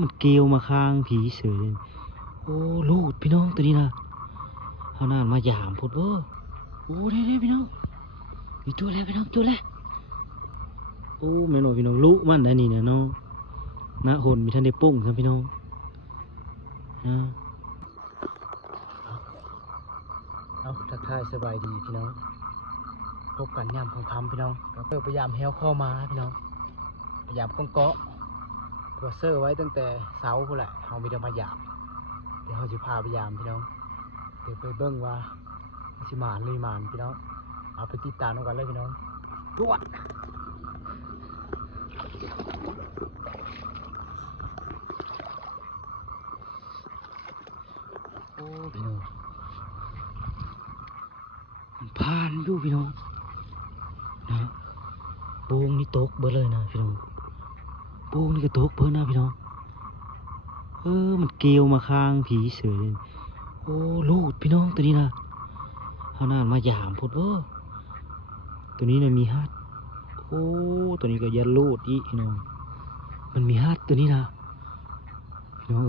มันเกลียวมาข้างผีเสือโอ้ลูดพี่น้องตัวนี้นะเขานานมาหยามพดโอ้ได้พี่น้องมีตัวแล้วพี่น้องตัวแล้วโอ้แม่นพี่น้องลุมันได้นี่นะน้องนะหนมีท่านได้ปุ้งครับพี่น้องเอาทักทายสบายดีพี่น้องพบกันยามคำพี่น้องก็พยายามเฮลข้อมาพี่น้องพยายามก้องเกาะตัวเซอร์ไว้ตั้งแต่เสาพวกแหละเขาไม่ได้มาหยามเดี๋ยวเขาจะพาพยายามพี่น้องเดี๋ยวไปเบิ้งว่าสิมานเลยมานพี่น้องเอาไปติดตามกันเลยพี่น้องรวดโอ้พี่น้องมันผ่านดูพี่น้องนะโป่งนี่ตกเบิดเลยนะพี่น้องโป่งนี่ก็ตกเบิดนะพี่น้องมันเกลียวมาข้างผีเสือโอ้ลูดพี่น้องตัวนี้นะเขานานมาหยามพดตัวนี้นะมีฮัดโอ้ตัวนี้ก็ยันลูดอีพี่น้องมันมีฮัดตัวนี้นะพี่น้อง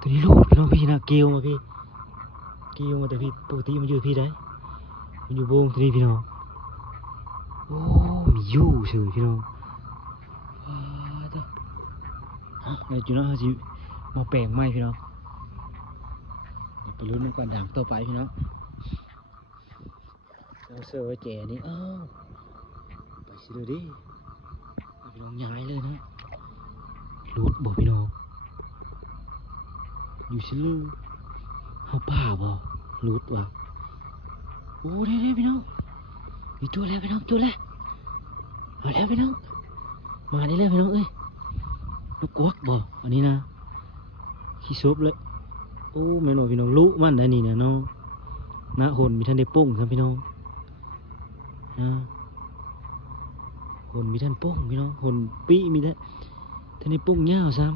ตัวนี้ลูดพี่น้องพี่นะเกลียวมาพี่เกลียวมาแต่พี่ปกติมันอยู่พี่ได้มันอยู่โบงตัวนี้พี่น้องโอ้มียู่เฉยพี่น้องในจุดนั้นเขาจะมาแปลงไม้พี่น้องไปลุ้นมันก่อนด่างต่อไปพี่น้องเราเสิร์ฟไว้แก่นี่ไปสิเลยดิพี่น้องย้ายเลยนะรูดบอกพี่น้องอยู่สิลูเขาป่าบ่รูดว่ะโอ้ได้พี่น้องมีตัวแล้วพี่น้องตัวแล้วมาแล้วพี่น้องมาได้แล้วพี่น้องนกกวักบ่อันนี้นะขี้ซบเลยโอ้แม่หน่อยพี่น้องลุมันได้นี่นะน้องนะหนมีท่านได้ปุ้งครับพี่น้องหนมีท่านปุ้งพี่น้องหนปีมีท่านได้ปุ้งเงาซ้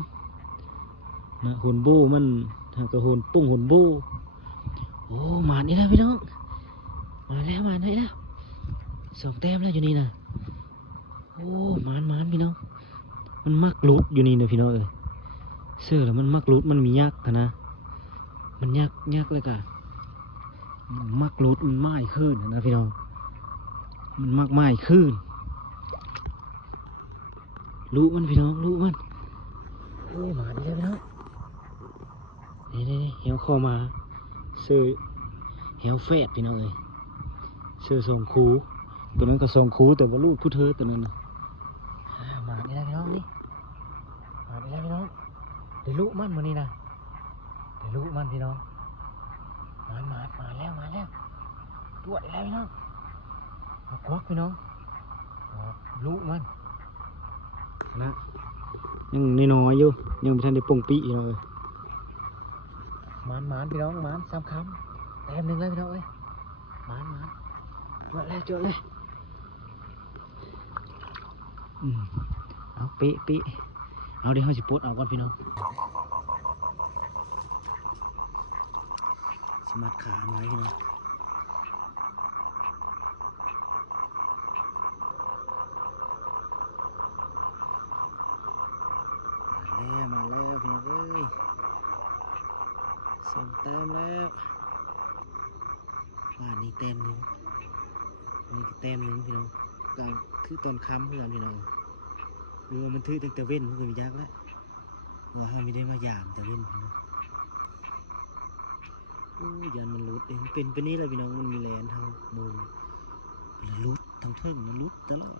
ำนะหนโบมันกับหนปุ้งหนโบโอ้มานี่แล้วพี่น้องมาแล้วมาไหนแล้วสองแต้มแล้วอยู่นี่นะโอ้มันพี่น้องมันมักลุดอยู่นี่นะพี่น้องเสื้อแล้วมันมักลุดมันมียักษ์นะมันยักษ์เลยกันมักลุดมันไม้ขึ้นนะพี่น้องมันมักไม้ขึ้นลุมันพี่น้องลุมันมาดิแล้วพี่น้องนี่เหี่ยวคอมาเสื้อเหี่ยวเฟดพี่น้องเสื้อทรงคูตัวนั้นก็ทรงคูแต่ว่าลูกผู้เธอตัวนั้นนะมาดิแล้วพี่น้องนี่มาดิแล้วพี่น้องเดี๋ยวลุมันวันนี้นะเดี๋ยวลุมันพี่น้องมาแล้วตัวได้แล้วพี่น้องมาควักพี่น้องลุมันนะยังน้อยอยู่ยังไม่ทันได้ปงปีเลยมันพี่น้องมันซ้ำคำแต้มหนึ่งเลยพี่น้องมันมาแล้วเจอเลยเอาปีเอาดิเขาสิปุ๊ดเอาก่อนพี่น้องสมัดขาไว้พี่น้องมาแล้วพี่น้องส่งเต็มแล้วนี่เต็มหนึ่งนี่ก็เต็มหนึ่งพี่น้องก็คือตอนค้ำเพื่อนพี่น้องดูว่ามันถือตั้งแต่เว้นมันก็มียากแล้วว่าเขาไม่ได้มาหยามแต่เว้นพี่น้องยันมันลุดเองเป็นไปนี่เลยพี่น้องมันมีแรงทางมือลุดทั้งเทิงลุดตลอด